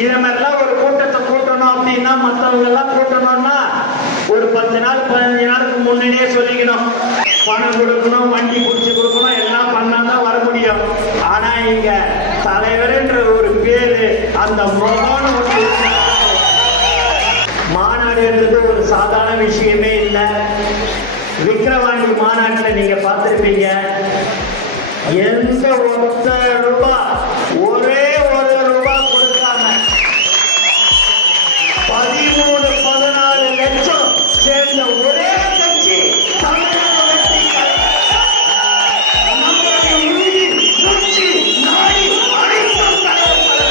இத மாதிரிலாம் ஒரு கூட்டத்தை கூட்டணும் அப்படின்னா மற்றவங்க எல்லாம் கூட்டணும்னா ஒரு 10 நாள் 15 நாளுக்கு முன்னாடியே சொல்லிக்கணும். பணம் கொடுக்கணும், வண்டி பிடிச்சி கொடுக்கணும், எல்லாம் பண்ணாதான் வர முடியும். ஆனா இங்க தலைவர்ன்ற ஒரு பேரு, அந்த முகம்னு ஒன்று மாநாடு என்றது ஒரு சாதாரண விஷயமே இல்லை. விக்கிரவாண்டி மாநாட்டில் நீங்க பார்த்திருப்பீங்க. எந்த ஒத்த ரூபாய், ஒரே ஒரு ரூபாய் கொடுக்காம 13-14 லட்சம் சேர்ந்த ஒரே கட்சி தமிழக வெற்றி கழகம். நம்முடைய உயிர், மூச்சு, நாடி, அனைத்தும் தலைவர்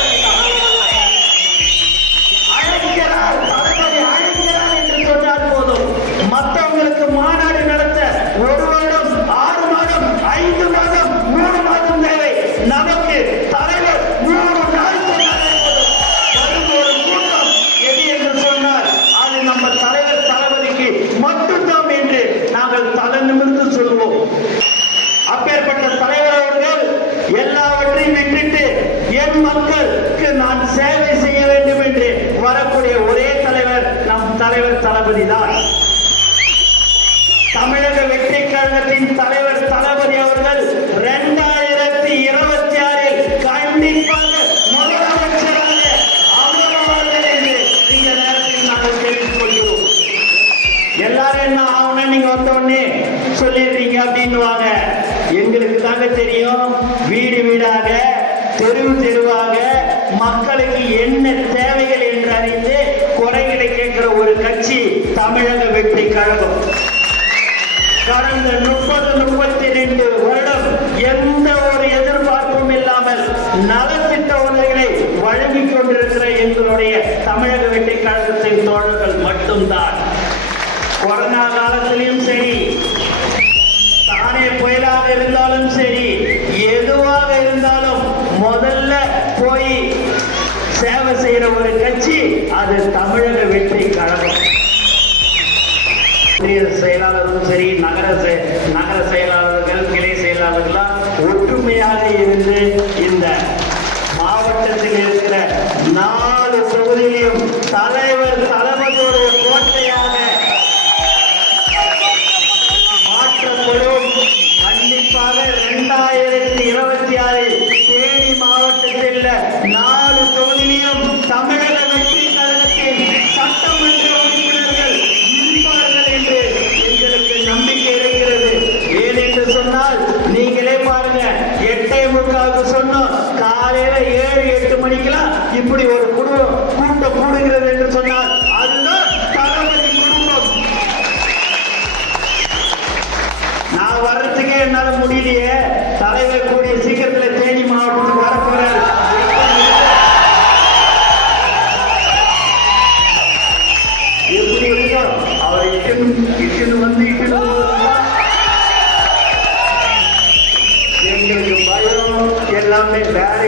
அழைக்கிறார், தளபதி அழைக்கிறார் என்று சொன்னால் போதும். மற்றவங்களுக்கு மாநாடு நடத்த 1 வருடம், 6 மாதம், 5 மாதம், 3 மாதம் தேவை. நமக்கு தலைவர் 3 நாள் சொன்னாலே போதும். வரும் ஒரு கூட்டம் எது என்று சொன்னால் அது நம்ம தலைவர் தளபதிக்கு மட்டும்தான் என்று நாங்கள் தலை நிமிர்ந்து சொல்வோம். அப்பேற்பட்ட தலைவர் அவர்கள் எல்லாவற்றையும் விட்டுட்டு என் மக்களுக்கு நான் சேவை செய்ய வேண்டும் என்று வரக்கூடிய ஒரே தலைவர் நம் தலைவர் தளபதி தான். தமிழக வெற்றி கழகத்தின் தலைவர் தளபதி அவர்கள் 2026 கண்டிப்பாக முதலமைச்சராக அமர்வார்கள் என்று இந்த நேரத்தில் நாங்கள் தெரிவித்துக் கொள்கிறோம். எல்லாரும் என்ன ஆகணும், நீங்க வந்த உடனே சொல்லிடுறீங்க அப்படின்னுவாங்க. எங்களுக்கு தாங்க தெரியும். வீடு வீடாக, தெருவு தெருவாக மக்களுக்கு என்ன தேவைகள் என்று அறிந்து குறைகளை கேட்கிற ஒரு கட்சி தமிழக வெற்றி கழகம். கடந்த 30-32 வருடம் எந்த ஒரு எதிர்பார்ப்பும் இல்லாமல் நலத்திட்ட உதவிகளை வழங்கிக் கொண்டிருக்கிற எங்களுடைய தமிழக வெற்றி கழகத்தின் தோழர்கள் மட்டும்தான். கொரோனா காலத்திலும் சரி, தானே புயலாக இருந்தாலும் சரி, எதுவாக இருந்தாலும் முதல்ல போய் சேவை செய்யற ஒரு கட்சி அது தமிழக வெற்றி கழகம். செயலாளர்களும் சரி, நகர செயலாளர்கள், கிளை செயலாளர்கள்லாம் ஒற்றுமையாக இருந்து இந்த மாவட்டத்தில் இருக்கிற 4 தொகுதியிலும் தலைவர் தளபதியுடைய கோட்டையாக மாற்றப்படும். கண்டிப்பாக 2026 தேனி மாவட்டத்தில் 4 தொகுதியிலும் தமிழக வெற்றி கழகத்தின் சட்டமன்ற உறுப்பினர்கள் இருப்பார்கள் என்று எங்களுக்கு நம்பிக்கை இருக்கிறது. ஏனென்று சொன்னால் நீங்களே பாருங்க, 8:45 சொன்னோம், காலையில 7-8 மணிக்கெல்லாம் இப்படி ஒரு கூட்டம் கூடுகிறது என்று சொன்னால் அதுதான் தளபதி குடும்பம். நான் வர்றதுக்கே என்னால முடியலையே. தலைவர் கூடிய சீக்கிரத்தில் தேனி மாவட்டத்துக்கு வரப்போறாரு. எப்படி இருக்கும் அவரை இட்டுன்னு வந்து எங்களுக்கு பயம் எல்லாமே வேற